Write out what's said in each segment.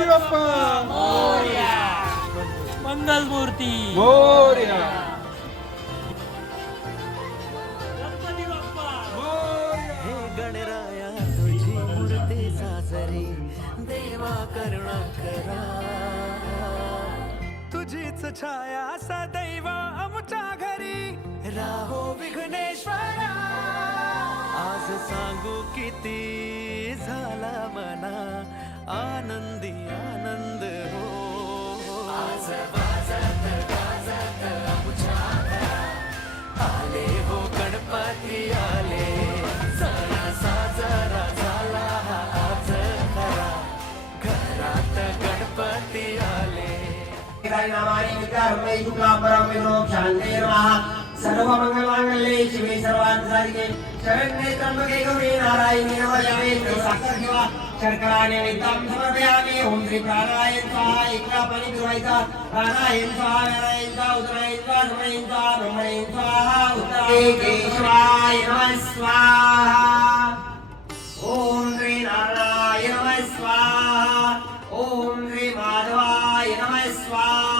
गणपती बाप्पा मंगल मूर्ती मोर्या. गणपती बाप्पा मोर्या. हे गणराया तुझी मूर्ती सासरी देवा करुणा करा. तुझीच छाया सदैव आमच्या घरी. राहो विघ्नेश्वरा. आज सांगू किती झाला मना. आनंदी आनंद हो आज वाजत गाजत आमच्या आले हो गणपती आले. सण साजरा झाला हा आज खरा. घरात गणपती आले. नामानि विद्यारम्भे शुक्लाम्बरं विष्णु शान्ते शरण्ये गौरी नारायणी साखर शर्करा ओम श्री प्राणाय स्वाहा एकला पाणी प्राणाय स्वाहा नारायण स्वाहा उदराय स्वाहा स्वाहा ब्रह्मणे स्वाहा उत्तराय केशवाय नमः स्वाहा ओम श्री नारायण नमः स्वाहा। ओम श्री माधवाय नमः स्वाहा।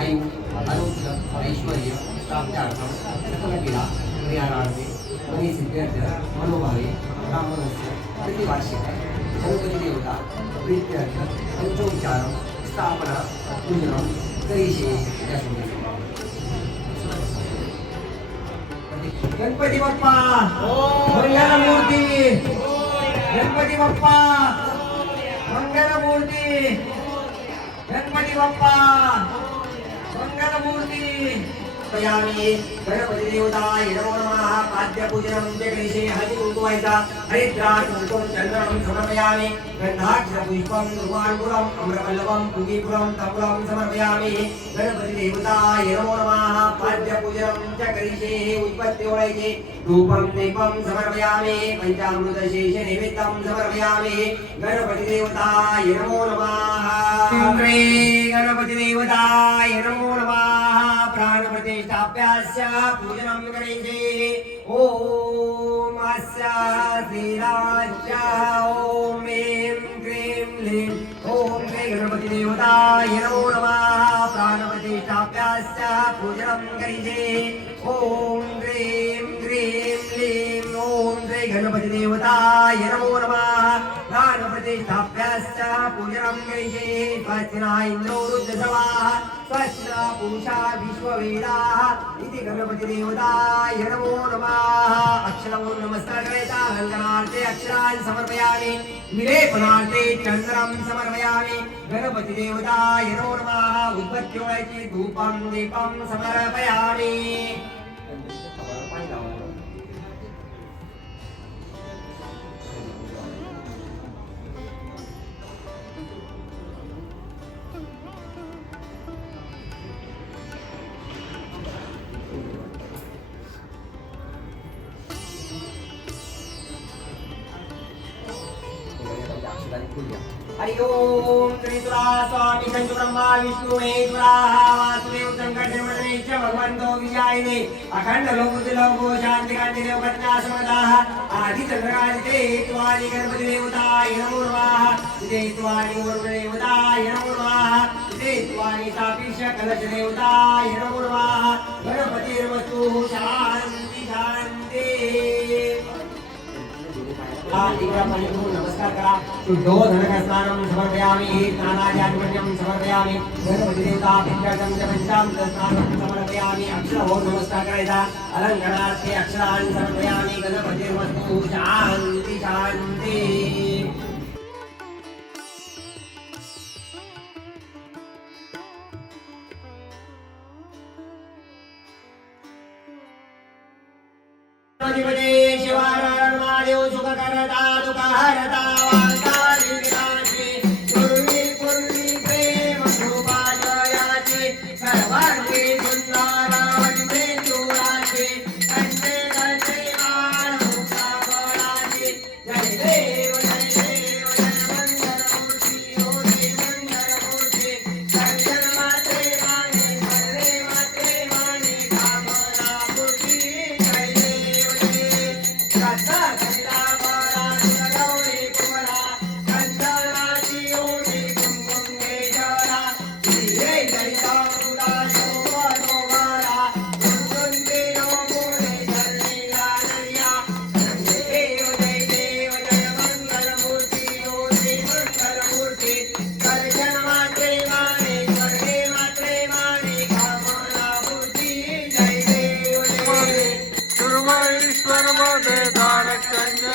आयु आरोग्य ऐश्वर्य प्राप्त्यार्थम सकलपीडा परिहारार्थे मनीसिद्ध्यर्थ मनोभावे ब्राह्मणस्य प्रतिवार्षिक गणपती देवता प्रीत्यर्थ पंचोपचारं स्थापना पूजनं करिष्ये या गणपती बाप्पा! मूर्ती गणपती बाप्पा! मंगल मूर्ती गणपती बाप्पा! पयामी गणपती देवताय नमो नमः। पाद्यपूजनं च करिष्ये हरि कुंकुमायचा हरिद्रा कुंकुम चंदनं समर्पयामि। गन्धाक्षर पुष्पं दुर्वाणपुरम् अम्रपल्लवं पुगीपुरं तम्बुलं समर्पयामि। गणपती देवताय नमो नमः। पाद्यपूजनं च करिष्ये उत्पत्ति धूपं दीपं समर्पयामि। पञ्चामृत शेष समर्पयामि। गणपती देवताय नमो नमः। श्री देवताय नमो नमः। प्राणप्रतिष्ठाप्यास्य पूजनं करिष्ये ॐ अस्य श्रीरामस्य ॐ ऐं क्रीं लीं ॐ श्री गणपती देवताय नमो नमः। प्राणप्रतिष्ठाप्यास्य पूजनं करिष्ये ॐ ह्रीं क्रीं लीं ॐ श्री गणपती देवताय नमो नमः। प्राणप्रतिष्ठाप्यास्य पूजनं करिष्ये स्वस्ति न इन्द्रो रुद्रसवाः स्वस्ति न पूषा विश्ववेदाः इति गणपतिदेवताय नमो नमः। अक्षरमो नमस्कार करायचा लंकनार्थे अक्षरान् समर्पयामि। विलेपनार्थे चंद्रं समर्पयामि। गणपतिदेवताय नमो नमः। उद्बत्योळायची धूपं दीपं हरि ओम त्रिपुरा स्वामी शंकर ब्रह्मा विष्णु महेश्वरा वासुदेव संकट निमंत्रे च भगवंतो विजायने अखंड लोकुति लोको शांति कांति देव कन्या समदाः आदि चंद्रकादिते त्वानि गणपति इते इते कलश शांति शांति नमस्कार करा। शुद्धो धनकस्नानं समर्पयामि स्नानाचार्यं समर्पयामि गणपती देवता पंचायतं च पंचामृत स्नानं समर्पयामि अक्षर हो नमस्कार करायचा अलंकरणार्थे अक्षरान् समर्पयामि गणपतिर्वस्तु शांती ಈಶ್ವರ ಬೋಧೆ ದಾರ ಕನ್ಯೋ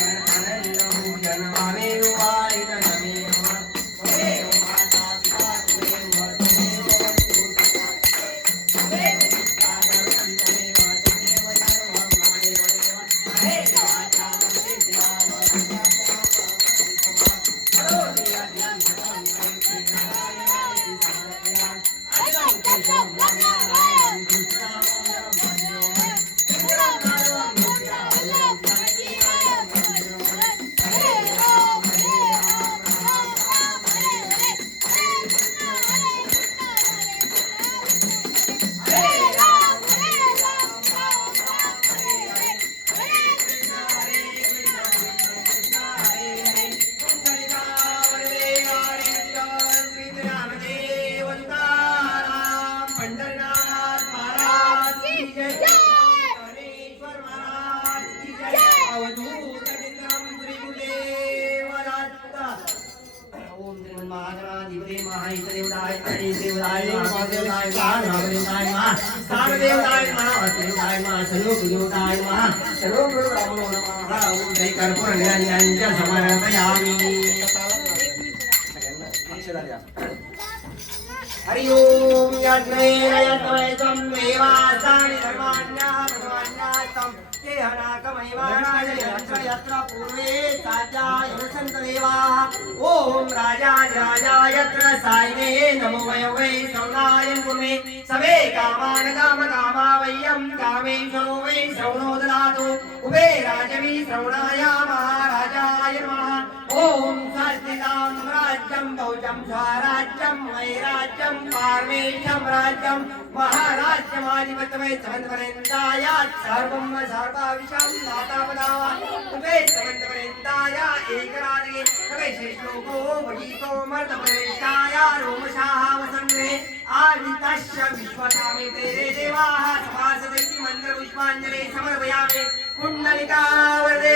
મહાદેવદાય હરિદેવદાય મહાદેવદાય મહાદેવદાય મહા સાર્વદેવદાય મહાદેવદાય મહા સર્વગુરુદાય મહા સર્વગુરુ રામો નમઃ ઓમ જય કર્પૂર નિરંજન સમર્પયામિ હરિ ઓમ યજ્ઞેન યજ્ઞેન यत्र पूर्वे ओम राजाधिराजाय सायने नमो वय वै सौनाय कुर्मे समे कामान काम कामा वय्यं कामेश्वरो वै श्रवणो ददातु उभे राजवी श्रवणाय महाराजाय नमः ओम शास्त्रे राज्यं राज्यं भौजं स्वराज्यं मैराज्यं पार्वेशं राज्यं महाराज्यमाधिपतये समन्तपर्यन्तायात् सर्वं सर्वाविषां दातापदावा उभे समन्तपर्यन्ताया एकराजगे प्रवेशेश्लोको तेरे देवाः समासदैति मन्त्रपुष्पाञ्जले समर्पयामि। पुण्डलिकावरदे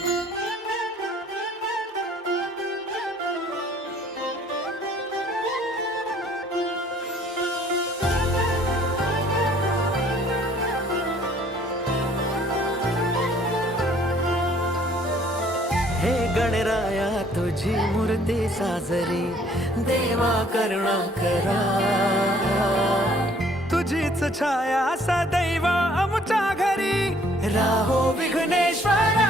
हे गणराया तुझी मूर्ती साजरी देवा करुणा करा. तुझीच छाया सदैव आमच्या घरी. राहो विघ्नेश्वरा.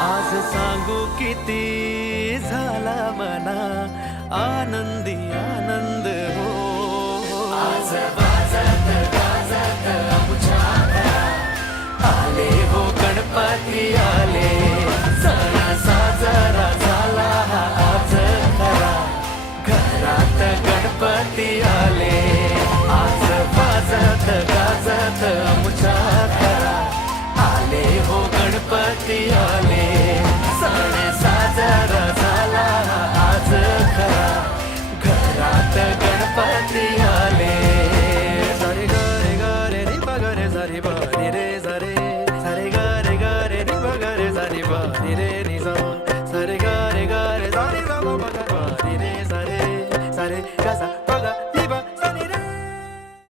आज सांगू किती झाला मना. आनंदी आनंद हो. आज वाजत गाजत आमच्या आले हो गणपती गाजत आमच्या घरात आले हो गणपती आले.